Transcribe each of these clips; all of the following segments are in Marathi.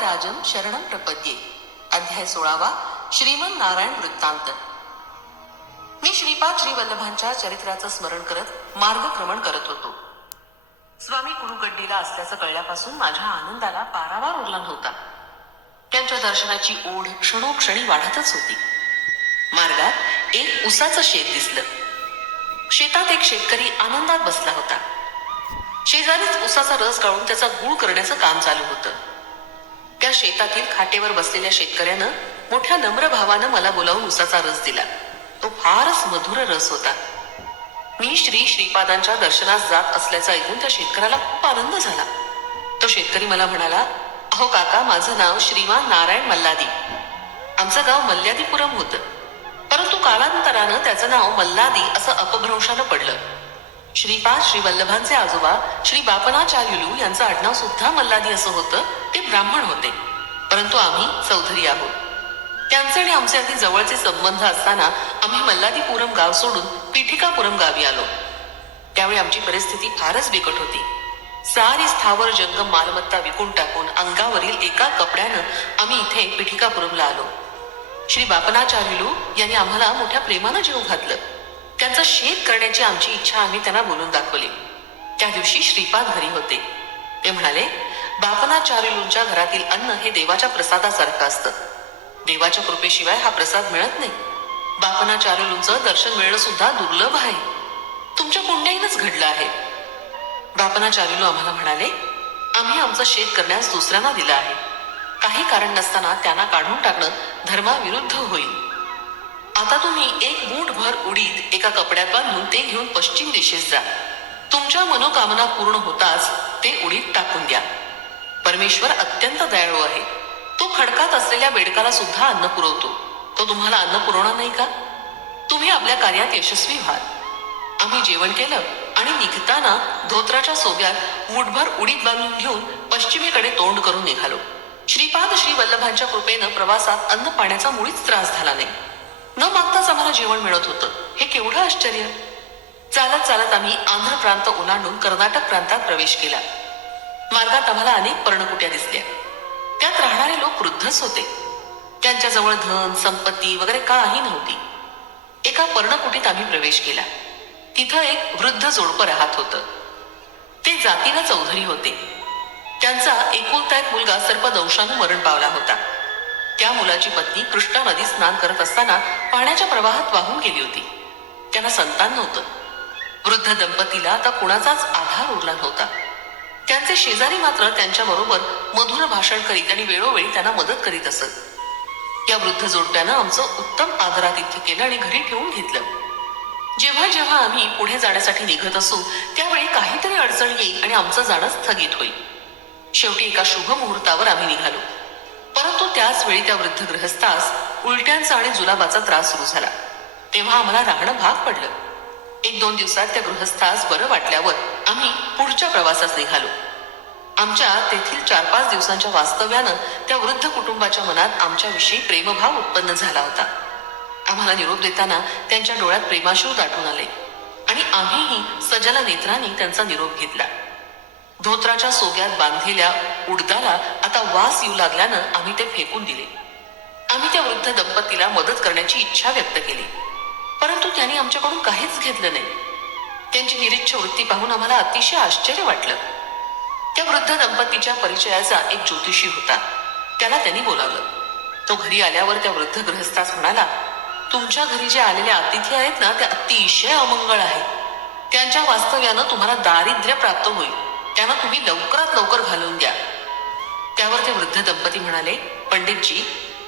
राजम शरणम प्रपद्ये. अध्याय 16. श्रीमन नारायण वृत्तांत. मी श्रीपाद श्री वल्लभांच्या चरित्राचं स्मरण करत मार्गक्रमण करत होतो. स्वामी कुरुगड्डीला असल्याचं कळल्यापासून माझ्या आनंदाला पारावार उरला नव्हता. त्यांच्या दर्शनाची ओढ क्षणोक्षणी वाढतच होती. मार्गात एक उसाचं शेत दिसलं. शेतात एक शेतकरी आनंदात बसला होता. शेजारीच उसाचा रस गाळून त्याचा गूळ करण्याचं काम चालू होतं. त्या शेतातील खाटेवर बसलेल्या शेतकऱ्यानं मोठ्या नम्र भावानं मला बोलावून उसाचा रस दिला. तो फारच मधुर रस होता. मी श्रीपादांच्या दर्शनास जात असल्याचं ऐकून त्या शेतकऱ्याला खूप आनंद झाला. तो शेतकरी मला म्हणाला, अहो काका, माझं नाव श्रीमान नारायण मल्लादी. आमचं गाव मल्ल्यादीपुरम होतं, परंतु कालांतरानं त्याचं नाव मल्लादी असं अपभ्रंशानं पडलं. श्रीपाद श्री वल्लभांचे आजोबा श्री बापनाचार्युलू यांचं आडनाव सुद्धा मल्लादी असं होतं. ते ब्राह्मण होते, परंतु आम्ही चौधरी आहोत. त्यांचे आणि आमचे अगदी जवळचे संबंध असताना आम्ही मल्लादीपुरम गाव सोडून पिठिकापुरम गावी आलो. त्यावेळी आमची परिस्थिती फारच बिकट होती. सारी स्थावर जंगम मालमत्ता विकून टाकून अंगावरील एका कपड्यानं आम्ही इथे पिठिकापुरमला आलो. श्री बापनाचार्युलू यांनी आम्हाला मोठ्या प्रेमानं जेव घातलं. त्यांचं शेत करण्याची आमची इच्छा आम्ही त्यांना बोलून दाखवली. त्या दिवशी श्रीपाद घरी होते. ते म्हणाले, बापनाचार्युलूंच्या घरातील अन्न हे देवाच्या प्रसादासारखं असतं. देवाच्या कृपेशिवाय हा प्रसाद मिळत नाही. बापनाचार्युलूंचं दर्शन मिळणं सुद्धा दुर्लभ आहे. तुमच्या पुण्याईनच घडलं आहे. बापनाचार्युलू आम्हाला म्हणाले, आम्ही आमचं शेत करण्यास दुसऱ्यांना दिलं आहे. काही कारण नसताना त्यांना काढून टाकणं धर्माविरुद्ध होईल. आता तुम्ही एक मूठभर उडीद एका कपड्यात बांधून ते घेऊन पश्चिम दिशेस जा. तुमच्या मनोकामना पूर्ण होताच ते उडीद टाकून द्या. परमेश्वर अत्यंत दयाळू आहे. तो खडकात असलेल्या बेडकाला सुद्धा अन्न पुरवतो. तो तुम्हाला अन्न पुरवणार नाही का? तुम्ही आपल्या कार्यात यशस्वी व्हाल. आम्ही जेवण केलं आणि निघताना धोत्राच्या सोब्यात मूठभर उडीद बांधून घेऊन पश्चिमेकडे तोंड करून निघालो. श्रीपाद श्री वल्लभांच्या कृपेनं प्रवासात अन्न पाण्याचा मुळीच त्रास झाला नाही. न मागताच आम्हाला जेवण मिळत होतं. हे केवढं आश्चर्य! चालत चालत आम्ही आंध्र प्रांत ओलांडून कर्नाटक प्रांतात प्रवेश केला. मार्गात आम्हाला अनेक पर्णकुट्या दिसल्या. त्यात राहणारे लोक वृद्धच होते. त्यांच्याजवळ धन संपत्ती वगैरे काही नव्हती. एका पर्णकुटीत आम्ही प्रवेश केला. तिथं एक वृद्ध जोडपं राहत होतं. ते जातीनं चौधरी होते. त्यांचा एकुलता एक मुलगा सर्पदंशानं मरण पावला होता. त्या मुलाची पत्नी कृष्णा नदीत स्नान करत असताना पाण्याच्या प्रवाहात वाहून गेली होती. त्यांना संतान नव्हतं. वृद्ध दंपतीला आता कुणाचाच आधार उरला नव्हता. त्यांचे शेजारी मात्र त्यांच्याबरोबर मधुर भाषण करीत आणि वेळोवेळी त्यांना मदत करीत असत. या वृद्ध जोडप्यानं आमचं उत्तम आदरातिथ्य केलं आणि घरी ठेवून घेतलं. जेव्हा जेव्हा आम्ही पुढे जाण्यासाठी निघत असू त्यावेळी काहीतरी अडचण येईल आणि आमचं जाणं स्थगित होईल. शेवटी एका शुभ मुहूर्तावर आम्ही निघालो. परंतु त्याच वेळी त्या वृद्ध गृहस्थास उलट्यांचा आणि जुलाबाचा त्रास सुरू झाला. तेव्हा आम्हाला राहणं भाग पडलं. 1-2 दिवसात त्या गृहस्थास बरं वाटल्यावर आम्ही पुढच्या प्रवासास निघालो. आमच्या तेथील 4-5 दिवसांच्या वास्तव्यानं त्या वृद्ध कुटुंबाच्या मनात आमच्याविषयी प्रेमभाव उत्पन्न झाला होता. आम्हाला निरोप देताना त्यांच्या डोळ्यात प्रेमाश्रू दाटून आले आणि आम्हीही सजल नेत्रांनी त्यांचा निरोप घेतला. धोत्राच्या सोग्यात बांधलेल्या उडदाला आता वास येऊ लागल्यानं आम्ही ते फेकून दिले. आम्ही त्या वृद्ध दंपतीला मदत करण्याची इच्छा व्यक्त केली, परंतु त्यांनी आमच्याकडून काहीच घेतलं नाही. त्यांची निरीच्छ वृत्ती पाहून आम्हाला अतिशय आश्चर्य वाटलं. त्या वृद्ध दंपतीच्या परिचयाचा एक ज्योतिषी होता. त्याला त्यांनी बोलावलं. तो घरी आल्यावर त्या वृद्ध गृहस्थास म्हणाला, तुमच्या घरी जे आलेले अतिथी आहेत ना, ते अतिशय अमंगळ आहेत. त्यांच्या वास्तव्यानं तुम्हाला दारिद्र्य प्राप्त होईल. त्यांना तुम्ही लवकरात लवकर घालवून द्या. त्यावर ते वृद्ध दंपती म्हणाले, पंडितजी,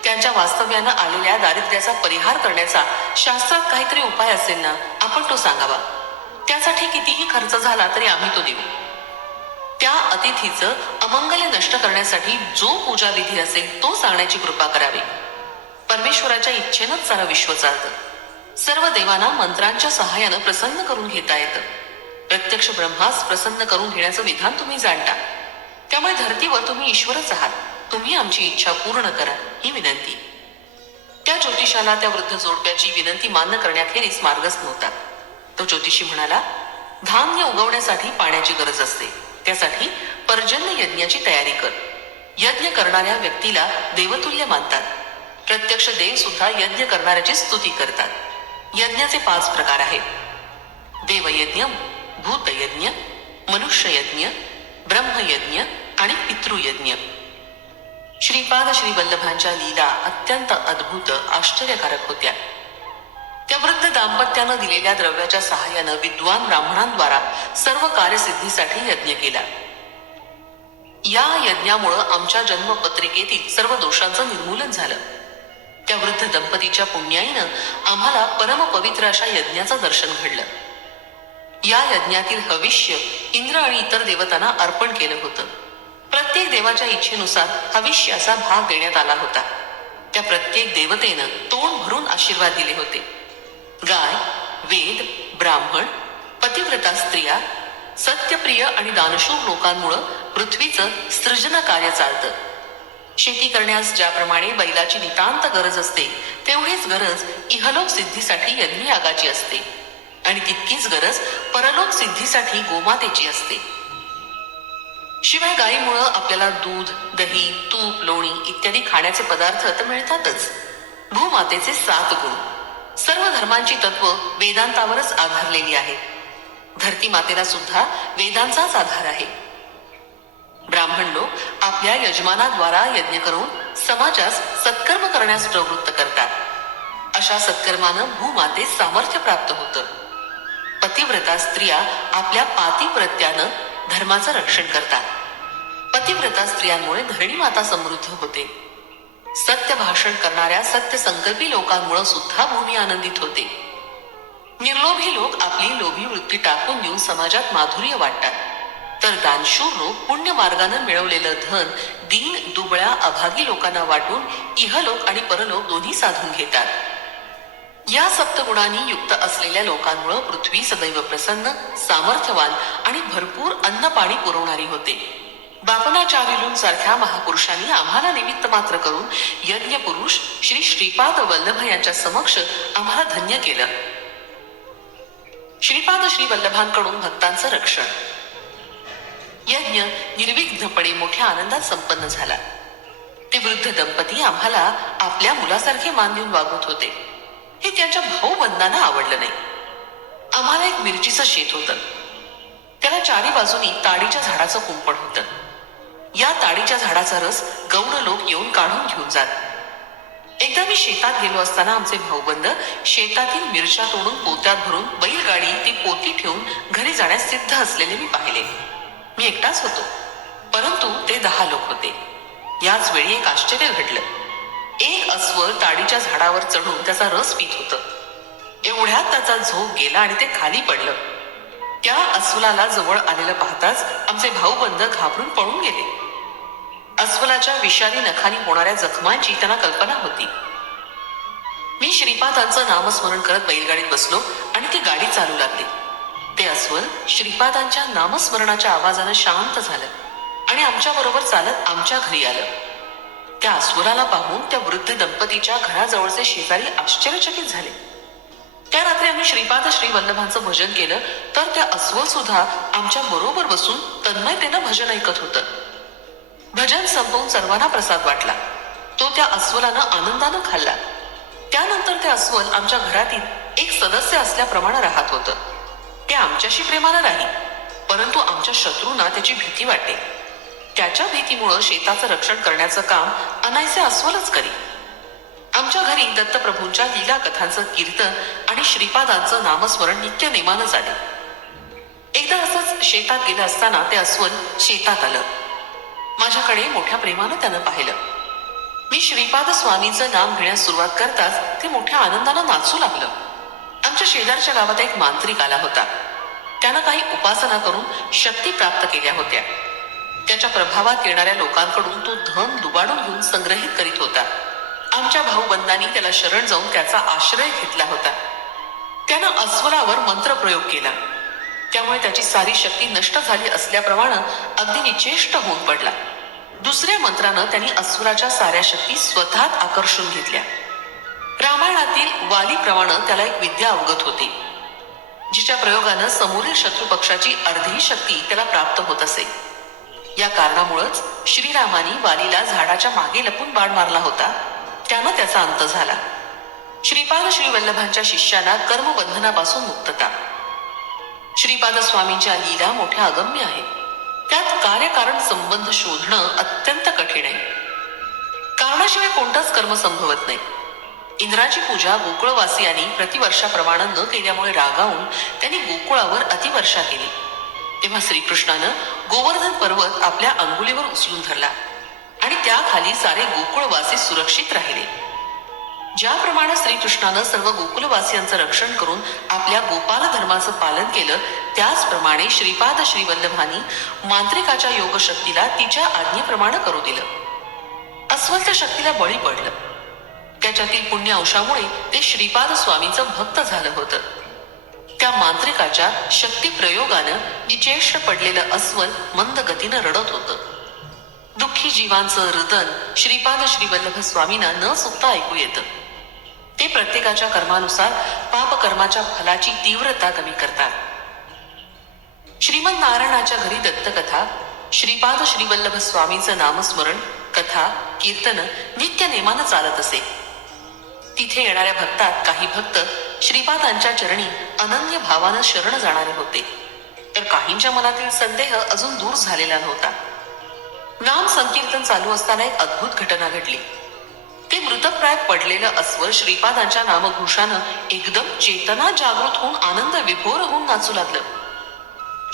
त्यांच्या वास्तव्यानं आलेल्या दारिद्र्याचा परिहार करण्याचा शास्त्रात काहीतरी उपाय असेल ना, आपण तो सांगावा. त्यासाठी कितीही खर्च झाला तरी आम्ही तो देऊ. त्या अतिथीचं अमंगल्य नष्ट करण्यासाठी जो पूजा विधी असेल तो सांगण्याची कृपा करावी. परमेश्वराच्या इच्छेनंच सारं विश्व चालतं. सर्व देवांना मंत्रांच्या सहाय्यानं प्रसन्न करून घेता येतं. प्रत्यक्ष ब्रह्मास प्रसन्न करून घेण्याचं विधान तुम्ही जाणता. त्यामुळे धर्तीवर तुम्ही ईश्वरच आहात. तुम्ही आमची इच्छा पूर्ण करा, ही विनंती. त्या ज्योतिषाला त्या वृद्ध जोडप्याची विनंती मान्य करण्याखेरीज मार्गच नव्हता. तो ज्योतिषी म्हणाला, धान्य उगवण्यासाठी पाण्याची गरज असते. त्यासाठी पर्जन्य यज्ञाची तयारी कर. यज्ञ करणाऱ्या व्यक्तीला देवतुल्य मानतात. प्रत्यक्ष देव सुद्धा यज्ञ करणाऱ्याची स्तुती करतात. यज्ञाचे 5 प्रकार आहेत: देवयज्ञ, भूतयज्ञ, मनुष्ययज्ञ, ब्रह्मयज्ञ आणि पितृयज्ञ. श्रीपाद श्री वल्लभांच्या लीला अत्यंत अद्भुत आश्चर्यकारक होत्या. त्या वृद्ध दाम्पत्यानं दिलेल्या द्रव्याच्या सहाय्यानं विद्वान ब्राह्मणांद्वारा सर्व कार्यसिद्धीसाठी यज्ञ केला. या यज्ञामुळं आमच्या जन्मपत्रिकेतील सर्व दोषांचं निर्मूलन झालं. त्या वृद्ध दंपतीच्या पुण्याईनं आम्हाला परमपवित्र अशा यज्ञाचं दर्शन घडलं. या यज्ञातील हविष्य इंद्र आणि इतर देवतांना अर्पण केलं होतं. प्रत्येक देवाच्या इच्छेनुसार हविष्याचा भाग देण्यात आला होता. त्या प्रत्येक देवतेनं तोंड भरून आशीर्वाद दिले होते. गाय, वेद, ब्राह्मण, पतिव्रता स्त्रिया, सत्यप्रिय आणि दानशूर लोकांमुळं पृथ्वीचं सृजन कार्य चालतं. शेती करण्यास ज्याप्रमाणे बैलाची नितांत गरज असते, तेवढीच गरज इहलोक सिद्धीसाठी यज्ञयागाची असते आणि तितकीच गरज परलोक सिद्धीसाठी गोमातेची असते. शिवाय गायीमुळं आपल्याला दूध, दही, तूप, लोणी इत्यादी खाण्याचे पदार्थ तर मिळतातच. भूमातेचे 7 गुण, सर्व धर्मांची तत्व वेदांतावरच आधारलेली आहेत. धरती मातेला सुद्धा वेदांचाच आधार आहे. ब्राह्मण लोक आपल्या यजमानाद्वारा यज्ञ करून समाजास सत्कर्म करण्यास प्रवृत्त करतात. अशा सत्कर्मानं भूमातेस सामर्थ्य प्राप्त होतं. पतिव्रता स्त्रिया आपल्या पातिव्रत्यानं धर्माचं रक्षण करतात. पतिव्रता स्त्रियांमुळे धरणी माता समृद्ध होते. सत्य भाषण करणाऱ्या सत्य संकल्पी लोकांमुळे सुद्धा भूमी आनंदित होते. निर्लोभी लोक आपली लोभी वृत्ती टाकून देऊन समाजात माधुर्य वाटतात, तर दानशूर लोक पुण्य मार्गानं मिळवलेलं धन दीन दुबळ्या अभागी लोकांना वाटून इहलोक आणि परलोक दोन्ही साधून घेतात. या सप्तगुणांनी युक्त असलेल्या लोकांमुळे पृथ्वी सदैव प्रसन्न, सामर्थ्यवान आणि भरपूर अन्न पाणी पुरवणारी होते. बापनाचार्युलूं सारख्या महापुरुषांनी आम्हाला निमित्त मात्र करून यज्ञ पुरुष श्री श्रीपाद वल्लभ यांच्या समक्ष आम्हाला धन्य केलं. श्रीपाद श्री वल्लभांकडून भक्तांचं रक्षण. यज्ञ निर्विघ्नपणे मोठ्या आनंदात संपन्न झाला. ते वृद्ध दंपती आम्हाला आपल्या मुलासारखे मान देऊन वागवत होते. हे त्यांच्या भाऊबंधांना आवडलं नाही. आम्हाला एक मिरचीचं शेत होतं. त्याला 4 बाजूनी ताडीच्या झाडाचं कुंपण होतं. या ताडीच्या झाडाचा रस गौड लोक येऊन काढून घेऊन जात. एकदा मी शेतात गेलो असताना आमचे भाऊबंद शेतातील मिरच्या तोडून पोत्यात भरून बैलगाडी ती पोती ठेवून घरी जाण्यास सिद्ध असलेले मी पाहिले. मी एकटाच होतो, परंतु ते 10 लोक होते. याच वेळी एक आश्चर्य घडलं. एक अस्वल ताडीच्या झाडावर चढून त्याचा रस पीत होतं. एवढ्यात त्याचा झोप गेला आणि ते खाली पडलं. त्या अस्वलाला जवळ आलेलं पाहताच आमचे भाऊबंद घाबरून पळून गेले. अस्वलाच्या विषारी नखानी होणाऱ्या जखमांची त्यांना कल्पना होती. मी श्रीपादांचं नामस्मरण करत बैलगाडीत बसलो आणि ती गाडी चालू लागली. ते अस्वल श्रीपादांच्या नामस्मरणाच्या आवाजानं शांत झालं आणि आमच्या बरोबर चालत आमच्या घरी आलं. त्या अस्वलाला पाहून त्या वृद्ध दंपतीच्या घराजवळचे शेजारी आश्चर्यचकित झाले. त्या रात्री आम्ही श्रीपाद श्री वल्लभांचं भजन केलं, तर त्या अस्वल सुद्धा आमच्या बरोबर बसून तन्मयतेनं भजन ऐकत होतं. भजन संपवून सर्वांना प्रसाद वाटला. तो त्या अस्वलानं आनंदानं खाल्ला. त्यानंतर ते अस्वल आमच्या घरातील एक सदस्य असल्याप्रमाणे राहत होतं. ते आमच्याशी प्रेमानं नाही, परंतु आमच्या शत्रूंना त्याची भीती वाटते. त्याच्या भीतीमुळं शेताचं रक्षण करण्याचं काम अनायसे अस्वलच करी. आमच्या घरी दत्तप्रभूंच्या लीला कथांचं कीर्तन आणि श्रीपादांचं नामस्मरण नित्य नेमानं झाले. एकदा असंच शेतात गेलं असताना ते अस्वल शेतात आलं. माझ्याकडे मोठ्या प्रेमानं त्यानं पाहिलं. मी श्रीपाद स्वामींचं नाम घेण्यास सुरुवात करताच ते मोठ्या आनंदानं नाचू लागलं. आमच्या शेजारच्या गावात एक मांत्रिक आला होता. त्यानं काही उपासना करून शक्ती प्राप्त केल्या होत्या. त्याच्या प्रभावात येणाऱ्या लोकांकडून तो धन दुबाडून घेऊन संग्रहित करीत होता. आमच्या भाऊबंधांनी त्याला शरण जाऊन त्याचा आश्रय घेतला होता. त्यानं अस्वलावर मंत्रप्रयोग केला. त्यामुळे त्याची सारी शक्ती नष्ट झाली असल्याप्रमाणे अगदी निचेष्ट होऊन पडला. दुसऱ्या मंत्रानं त्यांनी अस्वलाच्या साऱ्या शक्ती स्वतःत आकर्षून घेतल्या. रामायणातील वालीप्रमाणे त्याला एक विद्या अवगत होती, जिच्या प्रयोगानं समोरील शत्रुपक्षाची अर्धी शक्ती त्याला प्राप्त होत असे. या कारणामुळेच श्रीरामानी वालीला झाडाच्या मागे लपून बाण मारला होता. त्यानं त्याचा अंत झाला. श्रीपाद श्रीवल्लभांच्या शिष्याला कर्मबंधनापासून मुक्तता. श्रीपाद स्वामींच्या लीला मोठ्या अगम्य आहेत. त्यात कार्यकारण संबंध शोधणं अत्यंत कठीण आहे. कारणाशिवाय कोणतंच कर्म संभवत नाही. इंद्राची पूजा गोकुळवासियांनी प्रतिवर्षाप्रमाणे न केल्यामुळे रागावून त्यांनी गोकुळावर अतिवर्षा केली. तेव्हा श्रीकृष्णानं गोवर्धन पर्वत आपल्या अंगुलीवर उचलून धरला आणि त्याखाली सारे गोकुळवासी सुरक्षित राहिले. ज्याप्रमाणे श्रीकृष्णानं सर्व गोकुलवासियांचं रक्षण करून आपल्या गोपाल धर्माचं पालन केलं, त्याचप्रमाणे श्रीपाद श्रीवल्लभांनी मांत्रिकाच्या योगशक्तीला तिच्या आज्ञेप्रमाणे करू दिलं. अस्वल त्या शक्तीला बळी पडलं. त्याच्यातील पुण्य अंशामुळे ते श्रीपाद स्वामींचं भक्त झालं होतं. त्या मांत्रिकाच्या शक्ती प्रयोगानं निचेष्ट पडलेलं अस्वल मंद गतीनं रडत होतं. दुःखी जीवांचं रुदन श्रीपाद श्रीवल्लभ स्वामींना न चुकता ऐकू येतं. ते प्रत्येकाच्या कर्मानुसार पापकर्माच्या फलाची तीव्रता कमी करतात. श्रीमद नारायणाच्या घरी दत्तकथा, श्रीपाद श्रीवल्लभ स्वामींचं नामस्मरण, कथा, कीर्तन नित्य नेमानं चालत असे. तिथे येणाऱ्या भक्तात काही भक्त श्रीपादांच्या चरणी अनन्य भावानं शरण जाणारे होते, तर काहींच्या मनातील संदेह अजून दूर झालेला नव्हता. नाम संकीर्तन चालू असताना एक अद्भुत घटना घडली. ते मृतप्राय पडलेलं अस्वल श्रीपादांच्या नामघोषानं एकदम चेतना जागृत होऊन आनंद विभोर होऊन नाचू लागलं.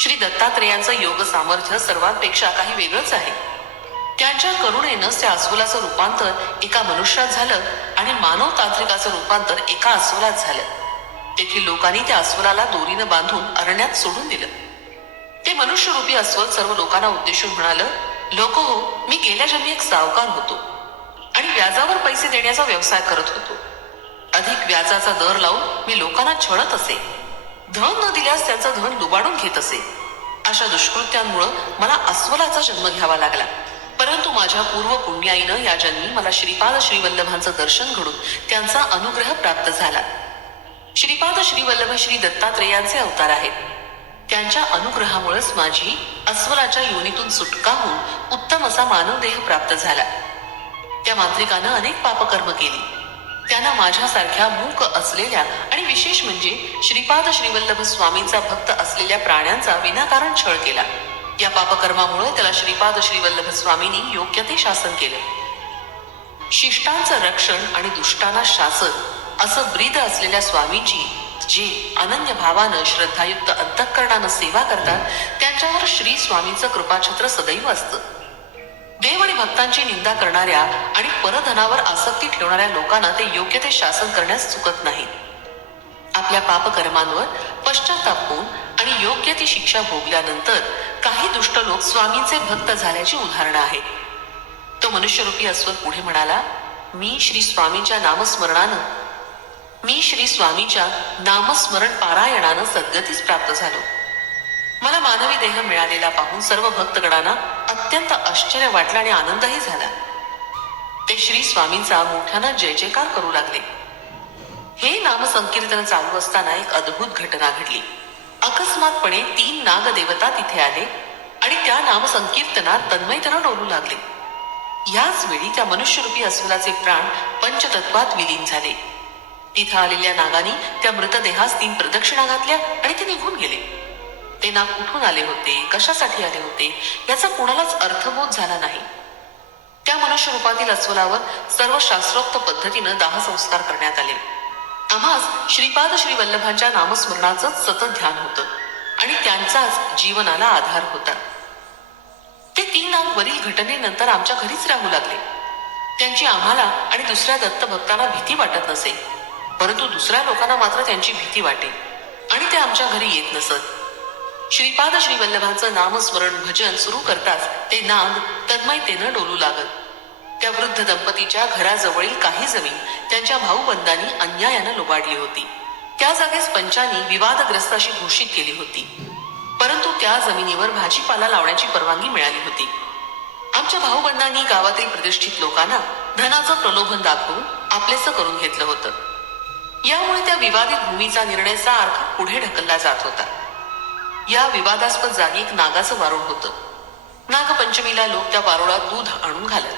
श्री दत्तात्रेयांचं योग सामर्थ्य सर्वांपेक्षा काही वेगळंच आहे. त्यांच्या करुणेनं त्या अस्वलाचं रूपांतर एका मनुष्यात झालं आणि मानव तांत्रिकाचं रूपांतर एका अस्वलात झालं. तेथील लोकांनी त्या अस्वलाला दोरीनं बांधून अरण्यात सोडून दिलं. ते मनुष्यरूपी अस्वल सर्व लोकांना उद्देशून म्हणालं, लोक हो, मी गेल्या जन्मी एक सावकार होतो आणि व्याजावर पैसे देण्याचा व्यवसाय करत होतो. अधिक व्याजाचा दर लावून मी लोकांना छळत असे. धन न दिल्यास त्याचं धन लुबाडून घेत असे. अशा दुष्कृत्यांमुळे मला अस्वलाचा जन्म घ्यावा लागला. परंतु माझ्या पूर्व पुण्याईनं या जन्मी मला श्रीपाद श्रीवल्लभांचं दर्शन घडून त्यांचा अनुग्रह प्राप्त झाला. श्रीपाद श्रीवल्लभ श्री दत्तात्रेयांचे अवतार आहेत. त्यांच्या अनुग्रहामुळेच माझी अस्वलाच्या योनीतून सुटका होऊन उत्तम असा मानवदेह प्राप्त झाला. त्या मांत्रिकानं अनेक पापकर्म केली. त्यांना माझ्यासारख्या मूक असलेल्या आणि विशेष म्हणजे श्रीपाद श्रीवल्लभ स्वामींचा भक्त असलेल्या प्राण्यांचा विनाकारण छळ केला. या पापकर्मामुळे त्याला श्रीपाद श्रीवल्लभ स्वामींनी योग्य ते शासन केलं. शिष्टांचं रक्षण आणि दुष्टांना शासन असं ब्रीद असलेल्या स्वामींची जे अनन्य भावानं श्रद्धायुक्त अंतःकरणानं सेवा करतात, त्यांच्यावर श्री स्वामींचं कृपाछत्र सदैव असतं. देव आणि भक्तांची निंदा करणाऱ्या आणि परधनावर आसक्ती ठेवणाऱ्या लोकांना ते योग्य ते शासन करण्यास चुकत नाहीत. आपल्या पापकर्मांवर पश्चाताप होऊन आणि योग्य ती शिक्षा भोगल्यानंतर काही दुष्ट लोक स्वामींचे भक्त झाल्याची उदाहरणं आहेत. तो मनुष्यरूपी अस्वल पुढे म्हणाला, मी श्री स्वामींच्या नामस्मरण पारायणानं सद्गतीस प्राप्त झालो. मला मानवी देह मिळालेला पाहून सर्व भक्तगणांना अत्यंत आश्चर्य वाटलं आणि आनंदही झाला. ते श्री स्वामींचा मोठ्यानं जय जयकार करू लागले. हे नामसंकीर्तन चालू असताना एक अद्भुत घटना घडली. अकस्मातपणे 3 नागदेवता तिथे आले आणि त्या नामसंकीर्तनात तन्मयतेनं डोलू लागले. याच वेळी त्या मनुष्यरूपी अस्वलाचे प्राण पंचतत्वात विलीन झाले. तिथं आलेल्या नागांनी त्या मृतदेहास 3 प्रदक्षिणा घातल्या आणि ते निघून गेले. ते नाग कुठून आले होते, कशासाठी आले होते, याचा कोणालाच अर्थबोध झाला नाही. त्या मनुष्यरूपातील अस्वलावर सर्व शास्त्रोक्त पद्धतीनं दाहसंस्कार करण्यात आले. आम्हास श्रीपाद श्रीवल्लभांच्या नामस्मरणाचं सतत ध्यान होतं आणि त्यांचाच जीवनाला आधार होता. ते 3 नाग वरील घटनेनंतर आमच्या घरीच राहू लागले. त्यांची आम्हाला आणि दुसऱ्या दत्तभक्तांना भीती वाटत नसे, परंतु दुसऱ्या लोकांना मात्र त्यांची भीती वाटे आणि ते आमच्या घरी येत नसत. श्रीपाद श्रीवल्लभांचं नामस्मरण भजन सुरू करताच ते नाग तन्मयतेनं डोलू लागत. त्या वृद्ध दंपतीच्या घराजवळील काही जमीन त्यांच्या भाऊबंदांनी अन्यायानं लुबाडली होती. त्या जागेस पंचांनी विवादग्रस्त अशी घोषित केली होती, परंतु त्या जमिनीवर भाजीपाला लावण्याची परवानगी मिळाली होती. आमच्या भाऊबंदांनी गावातील प्रतिष्ठित लोकांना धनाचं प्रलोभन दाखवून आपलेसं करून घेतलं होतं. यामुळे त्या विवादित भूमीचा निर्णय सारखा पुढे ढकलला जात होता. या विवादास्पद जागी एक नागाचं वारुळ होतं. नागपंचमी पंचमीला लोक त्या वारुळात दूध आणून घालत.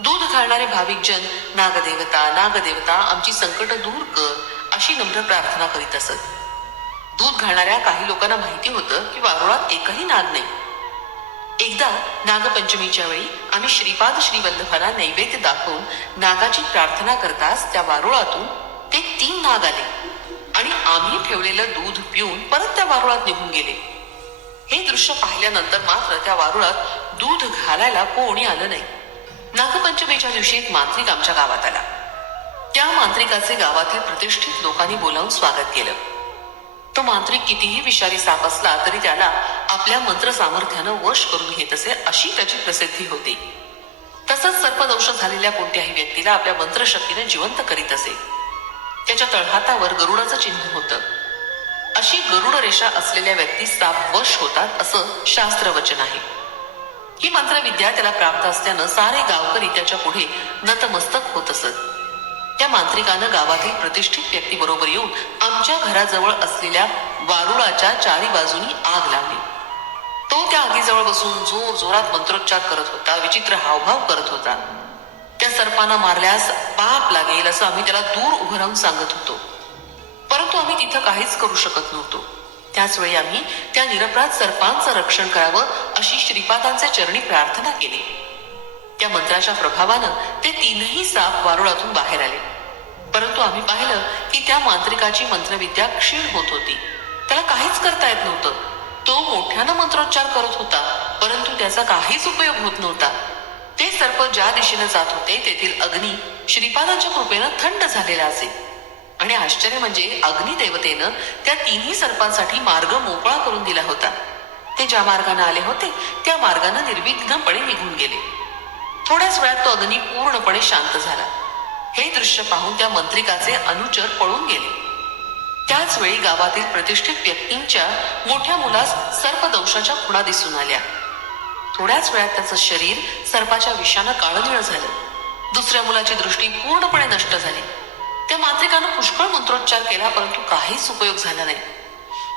दूध घालणारे भाविक जन नागदेवता नागदेवता आमची संकट दूर कर अशी नम्र प्रार्थना करीत असत. दूध घालणाऱ्या काही लोकांना माहिती होतं की वारुळात एकही नाग नाही. एकदा नागपंचमीच्या वेळी आम्ही श्रीपाद श्रीवल्लभांना नैवेद्य दाखवून नागाची प्रार्थना करताच त्या वारुळातून ते 3 नाग आले आणि आम्ही ठेवलेलं दूध पिऊन परत त्या वारुळात निघून गेले. हे दृश्य पाहिल्यानंतर मात्र त्या वारुळात दूध घालायला कोणी आलं नाही. नागपंचमीच्या दिवशी एक मांत्रिक आमच्या गावात आला. त्या मांत्रिकाचे गावातील प्रतिष्ठित लोकांनी बोलावून स्वागत केलं. तो मांत्रिक कितीही विषारी साप असला तरी त्याला आपल्या मंत्र सामर्थ्यानं वश करून घेत असे अशी त्याची प्रसिद्धी होती. तसंच सर्पदोष झालेल्या कोणत्याही व्यक्तीला आपल्या मंत्रशक्तीने जिवंत करीत असे. त्याच्या तळहातावर गरुडाचं चिन्ह होतं. अशी गरुड रेषा असलेल्या व्यक्ती साप वश होतात असं शास्त्रवचन आहे. ही मंत्रविद्या त्याला प्राप्त असल्यानं सारे गावकरी त्याच्या पुढे नतमस्तक होत असत. त्या मांत्रिकानं गावातील प्रतिष्ठित व्यक्ती बरोबर येऊन आमच्या घराजवळ असलेल्या वारुळाच्या 4 बाजूनी आग लावली. तो त्या आगीजवळ बसून जोर जोरात मंत्रोच्चार करत होता. विचित्र हावभाव करत होता. त्या सर्पांना मारल्यास पाप लागेल असं आम्ही त्याला दूर उभं राहून सांगत होतो. परंतु आम्ही तिथं काहीच करू शकत नव्हतो. त्याच वेळी आम्ही त्या निरपराध सर्पांचं रक्षण करावं अशी श्रीपादांचे चरणी प्रार्थना केली. त्या मंत्राच्या प्रभावानं ते 3ही साप वारुळातून बाहेर आले. परंतु आम्ही पाहिलं की त्या मांत्रिकाची मंत्रविद्या क्षीण होत होती. त्याला काहीच करता येत नव्हतं. तो मोठ्यानं मंत्रोच्चार करत होता परंतु त्याचा काहीच उपयोग होत नव्हता. ते सर्प ज्या दिशेनं जात होते तेथील अग्नी श्रीपादांच्या कृपेनं थंड झालेला असे. आणि आश्चर्य म्हणजे अग्निदेवतेनं त्या 3ही सर्पांसाठी मार्ग मोकळा करून दिला होता. ते ज्या मार्गाने आले होते त्या मार्गाने निर्विघ्नपणे निघून गेले. थोड्याच वेळात तो अग्नी पूर्णपणे शांत झाला. हे दृश्य पाहून त्या मंत्रिकाचे अनुचर पळून गेले. त्याच वेळी गावातील प्रतिष्ठित व्यक्तींच्या मोठ्या मुलास सर्पदंशाच्या खुणा दिसून आल्या. थोड्याच वेळात त्याचं शरीर सर्पाच्या विषानं काळनिळ झालं. दुसऱ्या मुलाची दृष्टी पूर्णपणे नष्ट झाली. त्या मांत्रिकानं पुष्कळ मंत्रोच्चार केला परंतु काहीच उपयोग झाला नाही.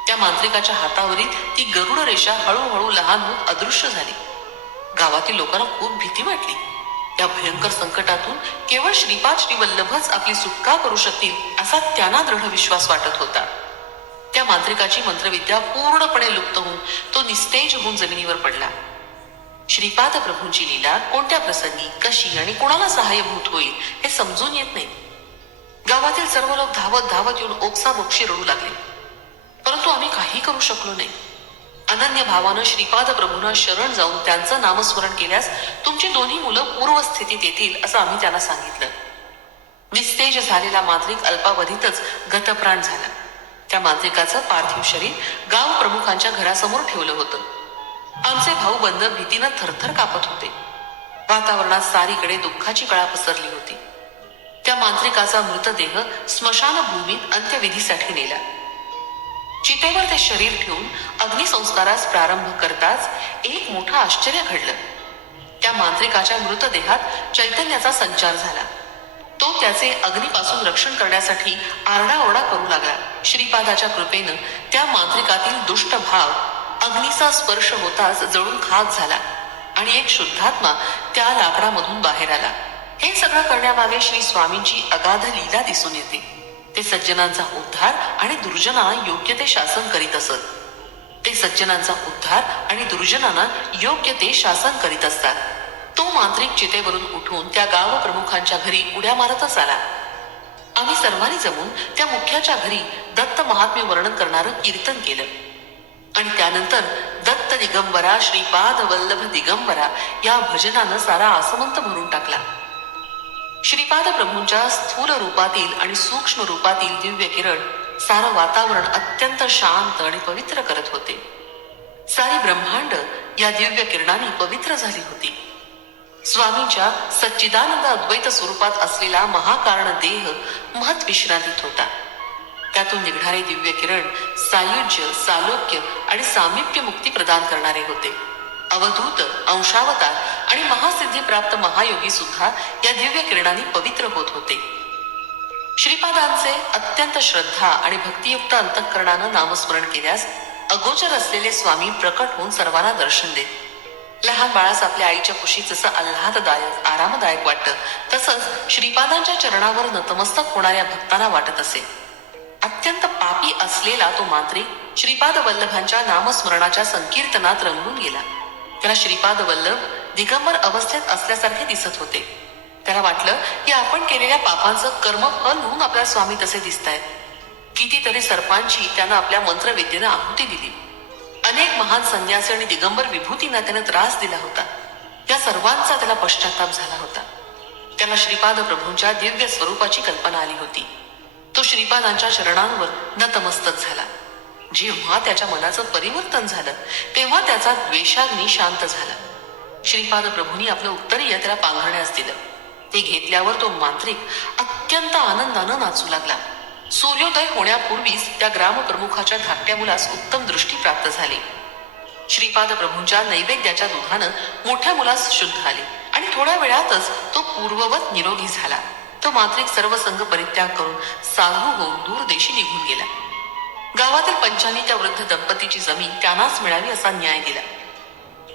त्या मांत्रिकाच्या हातावरील ती गरुड रेषा हळूहळू लहान होत अदृश्य झाली. गावातील लोकांना खूप भीती वाटली. त्या भयंकर संकटातून केवळ श्रीपाद श्रीवल्लभच आपली सुटका करू शकतील असा त्यांना दृढ विश्वास वाटत होता. त्या मांत्रिकाची मंत्रविद्या पूर्णपणे लुप्त होऊन तो निस्तेज होऊन जमिनीवर पडला. श्रीपाद प्रभूंची लीला कोणत्या प्रसंगी कशी आणि कोणाला सहाय्यभूत होईल हे समजून येत नाही. गावातील सर्व लोक धावत धावत येऊन ओक्साबोक्षी रडू लागले. परंतु आम्ही काही करू शकलो नाही. अनन्य भावानं श्रीपाद प्रभूंना शरण जाऊन त्यांचं नामस्मरण केल्यास तुमची 2ही मुलं पूर्वस्थितीत येतील असं आम्ही त्यांना सांगितलं. निस्तेज झालेला मांत्रिक अल्पावधीतच गतप्राण झाला. त्या मांत्रिकाचं पार्थिव शरीर गाव प्रमुखांच्या घरासमोर ठेवलं होतं. आमचे भाऊ बंद भीतीनं थरथर कापत होते. वातावरणात सारीकडे दुःखाची कळा पसरली होती. त्या मांत्रिकाचा मृतदेह स्मशानभूमीत अंत्यविधीसाठी नेला. चितेवर ते शरीर ठेवून अग्निसंस्कारास प्रारंभ करताच एक मोठं आश्चर्य घडलं. त्या मांत्रिकाच्या मृतदेहात चैतन्याचा संचार झाला. तो त्याचे अग्नीपासून रक्षण करण्यासाठी आरडाओरडा करू लागला. श्रीपादाच्या कृपेनं त्या मांत्रिकातील दुष्ट भाव अग्नीचा स्पर्श होताच जळून खाक झाला आणि एक शुद्धात्मा त्या लाकडामधून बाहेर आला. हे सगळं करण्यामागे श्री स्वामींची अगाध लीला दिसून येते. ते सज्जनांचा उद्धार आणि दुर्जनांना योग्य ते शासन करीत असत. ते सज्जनांचा उद्धार आणि दुर्जनांना योग्य ते शासन करीत असतात. तो मांत्रिक चितेवरून उठून त्या गाव प्रमुखांच्या घरी उड्या मारतच आला. आम्ही सर्वांनी जमून त्या मुख्याच्या घरी दत्त महात्म्य वर्णन करणारं कीर्तन केलं आणि त्यानंतर दत्त दिगंबरा श्रीपाद वल्लभ दिगंबरा या भजनानं सारा आसमंत भरून टाकला. श्रीपाद प्रभूंच्या स्थूल रूपातील आणि सूक्ष्म रूपातील दिव्य किरण सारं वातावरण अत्यंत शांत आणि पवित्र करत होते. सारी ब्रह्मांड या दिव्य किरणांनी पवित्र झाली होती. स्वामींच्या सच्चिदानंद अद्वैत स्वरूपात असलेला महाकारण देह महत् विश्रांतीत होता. त्यातून निघणारे दिव्य किरण सायुज्य, सालोक्य आणि सामिप्य मुक्ती प्रदान करणारे होते. अवधूत, अंशावतार आणि महासिद्धी प्राप्त महायोगी सुद्धा या दिव्य किरणांनी पवित्र होत होते. श्रीपादांचे अत्यंत श्रद्धा आणि भक्तियुक्त अंतःकरणानं नामस्मरण केल्यास अगोचर असलेले स्वामी प्रकट होऊन सर्वांना दर्शन देत. लहान लहान बाळास आपल्या आईच्या कुशीत जसं आल्हाददायक आरामदायक वाटतं, तसंच श्रीपादांच्या चरणावर नतमस्तक होणाऱ्या भक्तांना वाटत असे. अत्यंत पापी असलेला तो मांत्रिक श्रीपाद वल्लभांच्या नामस्मरणाच्या संकीर्तनात रंगून गेला. त्याला श्रीपाद वल्लभ दिगंबर अवस्थेत असल्यासारखे दिसत होते. त्याला वाटलं की आपण केलेल्या पापांचं कर्मफल म्हणून आपल्या स्वामी तसे दिसतायत. कितीतरी सर्पांची त्यानं आपल्या मंत्रविद्येनं आहुती दिली. अनेक महान संन्यासी आणि दिगंबर विभूतींना त्यानं त्रास दिला होता. त्या सर्वांचा त्याला पश्चाताप झाला होता. त्याला श्रीपाद प्रभूंच्या दिव्य स्वरूपाची कल्पना आली होती. तो श्रीपादांच्या चरणांवर नतमस्तक झाला. जेव्हा त्याच्या मनाचं परिवर्तन झालं तेव्हा त्याचा द्वेषाग्नी शांत झाला. श्रीपाद प्रभूंनी आपलं उत्तरीय त्याला पांघरण्यास दिलं. ते घेतल्यावर तो मांत्रिक अत्यंत आनंदानं नाचू लागला. सूर्योदय होण्यापूर्वीच त्या ग्रामप्रमुखाच्या धाकट्या मुलास उत्तम दृष्टी प्राप्त झाली. श्रीपाद प्रभूंच्या नैवेद्याच्या दुधानं मोठ्या मुलास शुद्ध आले आणि थोड्या वेळातच तो पूर्ववत निरोगी झाला. तो मांत्रिक सर्व संघ परित्याग करून साधू होऊन दूर देशी निघून गेला. गावातील पंचांनी त्या वृद्ध दंपतीची जमीन त्यांनाच मिळावी असा न्याय दिला.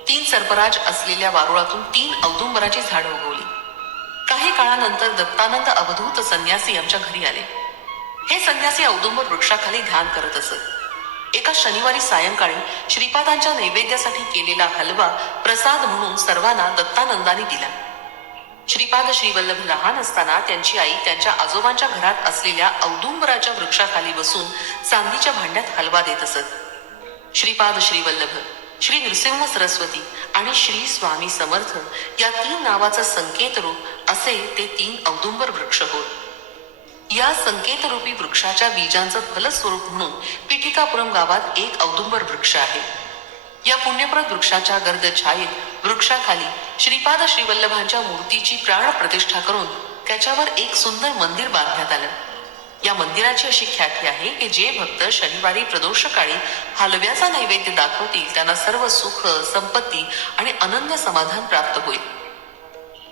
3 सर्पराज असलेल्या वारुळातून 3 औदुंबराची झाडं उगवली. काही काळानंतर दत्तानंद अवधूत संन्यासी आमच्या घरी आले. हे संन्यासी औदुंबर वृक्षाखाली ध्यान करत असत. एका शनिवारी सायंकाळी श्रीपादांच्या नैवेद्यासाठी केलेला हलवा प्रसाद म्हणून सर्वांना दत्तानंदाने दिला. श्रीपाद श्रीवल्लभ लहान असताना त्यांची आई त्यांच्या आजोबांच्या घरात असलेल्या औदुंबराच्या वृक्षाखाली बसून चांदीच्या भांड्यात हलवा देत असत. श्रीपाद श्रीवल्लभ, श्री नृसिंह सरस्वती आणि श्री स्वामी समर्थ या 3 नावाचं संकेतरूप असे ते 3 औदुंबर वृक्ष होत. या संकेतरूपी वृक्षाच्या बीजांचं फलस्वरूप म्हणून पिठिकापुरम गावात एक औदुंबर वृक्ष आहे. या पुण्यप्रद वृक्षाच्या गर्द छायेत वृक्षाखाली श्रीपाद श्रीवल्लभांच्या मूर्तीची प्राण प्रतिष्ठा करून त्याच्यावर एक सुंदर मंदिर बांधण्यात आलं. या मंदिराची अशी ख्याती आहे की जे भक्त शनिवारी प्रदोषकाळी हलव्याचा नैवेद्य दाखवतील त्यांना सर्व सुख, संपत्ती आणि अनन्य समाधान प्राप्त होईल.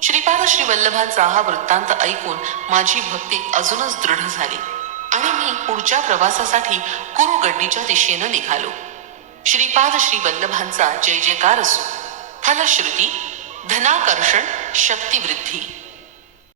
श्रीपाद श्रीवल्लभांचा हा वृत्तांत ऐकून माझी भक्ती अजूनच दृढ झाली आणि मी पुढच्या प्रवासासाठी कुरुगड्डीच्या दिशेनं निघालो. श्रीपाद श्रीवल्लभांचा जय जयकार असो. फलश्रुती, धनाकर्षण, शक्तिवृद्धी.